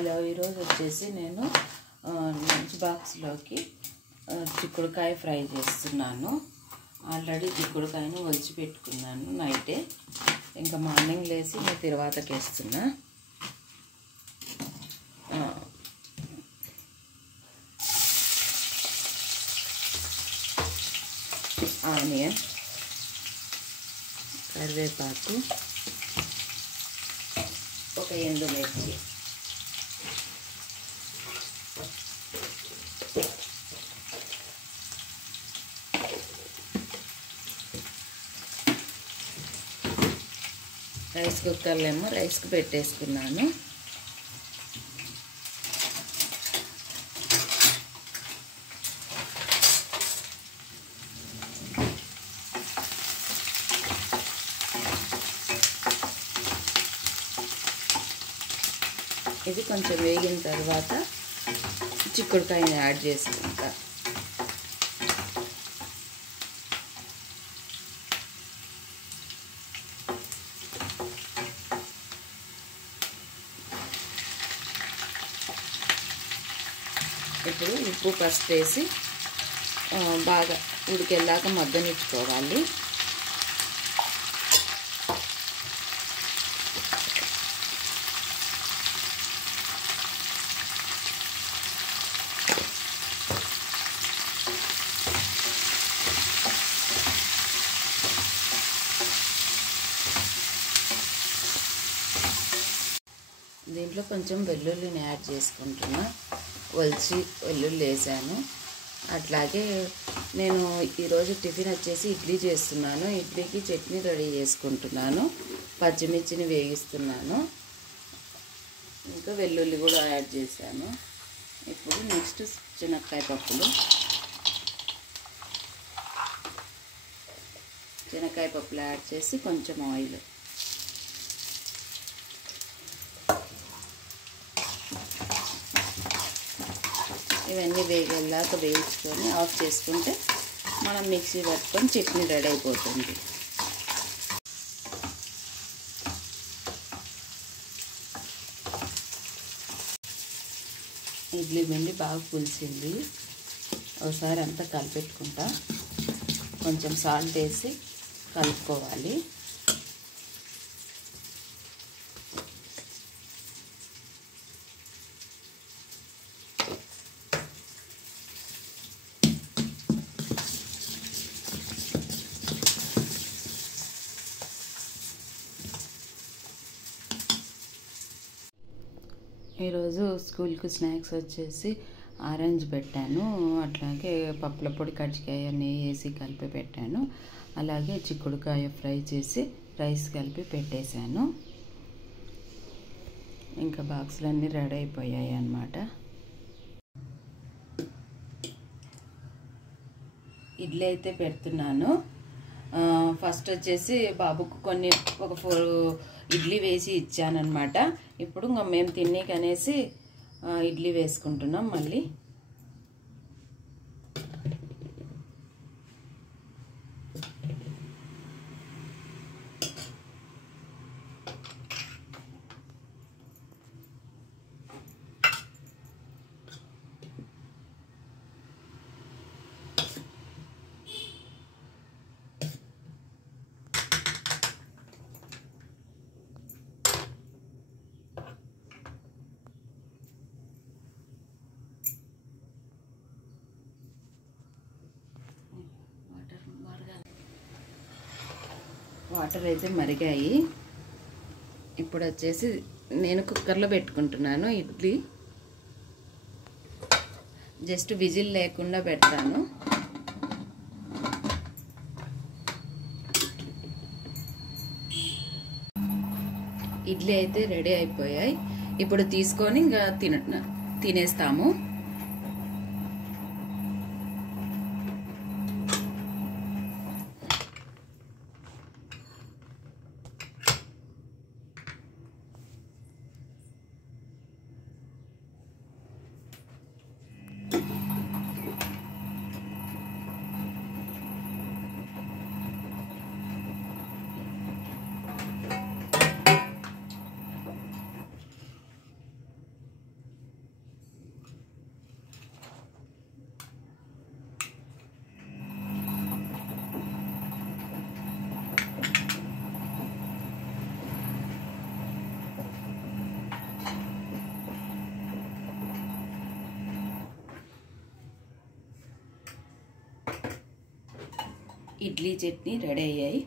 Hello, ఈరోజు వచ్చేసి నేను లంచ్ బాక్స్లోకి చిక్కుడుకాయ ఫ్రై చేస్తున్నాను. ఆల్రెడీ చిక్కుడుకాయను ఒలిచి పెట్టుకున్నాను నైటే. ఇంకా మార్నింగ్ లేసి నేను తిరువాతకి వేస్తున్నా. ఆనియన్, కరివేపాకు, ఒక ఎండుమిర్చి, రైస్ కుక్కర్లో ఏమో రైస్కి పెట్టేసుకున్నాను. ఇది కొంచెం వేగిన తర్వాత చిక్కుడుకాయని యాడ్ చేసుకుంటా. ఇప్పుడు ఉప్పు పసుపు వేసి బాగా ఉడికేలాగా మగ్గనిచ్చుకోవాలి. దీంట్లో కొంచెం వెల్లుల్లిని యాడ్ చేసుకుంటున్నా. ఒలిచి వెల్లుల్లి వేసాను. అట్లాగే నేను ఈరోజు టిఫిన్ వచ్చేసి ఇడ్లీ చేస్తున్నాను. ఇడ్లీకి చట్నీ రెడీ చేసుకుంటున్నాను. పచ్చిమిర్చిని వేగిస్తున్నాను. ఇంకా వెల్లుల్లి కూడా యాడ్ చేశాను. ఇప్పుడు నెక్స్ట్ శనక్కాయ పప్పులు. శనక్కాయ పప్పులు యాడ్ చేసి కొంచెం ఆయిల్. ఇవన్నీ వేగేలాగా వేయించుకొని ఆఫ్ చేసుకుంటే మనం మిక్సీ పట్టుకొని చట్నీ రెడీ అయిపోతుంది. ఇడ్లీ పిండి బాగా పులిసింది. ఒకసారి అంతా కలిపెట్టుకుంటా. కొంచెం సాల్ట్ వేసి కలుపుకోవాలి. ఈరోజు స్కూల్కి స్నాక్స్ వచ్చేసి ఆరెంజ్ పెట్టాను. అట్లాగే పప్పుల పొడి, కజ్జికాయ, నెయ్యి వేసి కలిపి పెట్టాను. అలాగే చిక్కుడుకాయ ఫ్రై చేసి రైస్ కలిపి పెట్టేశాను. ఇంకా బాక్సులన్నీ రెడీ అయిపోయాయి అన్నమాట. ఇడ్లీ అయితే పెడుతున్నాను. ఫస్ట్ వచ్చేసి బాబుకు ఒక 4 ఇడ్లీ వేసి ఇచ్చానమాట. ఇప్పుడు ఇంకా మేము తినేకనేసి ఇడ్లీ వేసుకుంటున్నాం మళ్ళీ. వాటర్ అయితే మరిగాయి. ఇప్పుడు వచ్చేసి నేను కుక్కర్లో పెట్టుకుంటున్నాను ఇడ్లీ. జస్ట్ విజిల్ లేకుండా పెడతాను. ఇడ్లీ అయితే రెడీ అయిపోయాయి. ఇప్పుడు తీసుకొని ఇంకా తినేస్తాము. ఇడ్లీ చట్నీ రెడీ అయ్యాయి.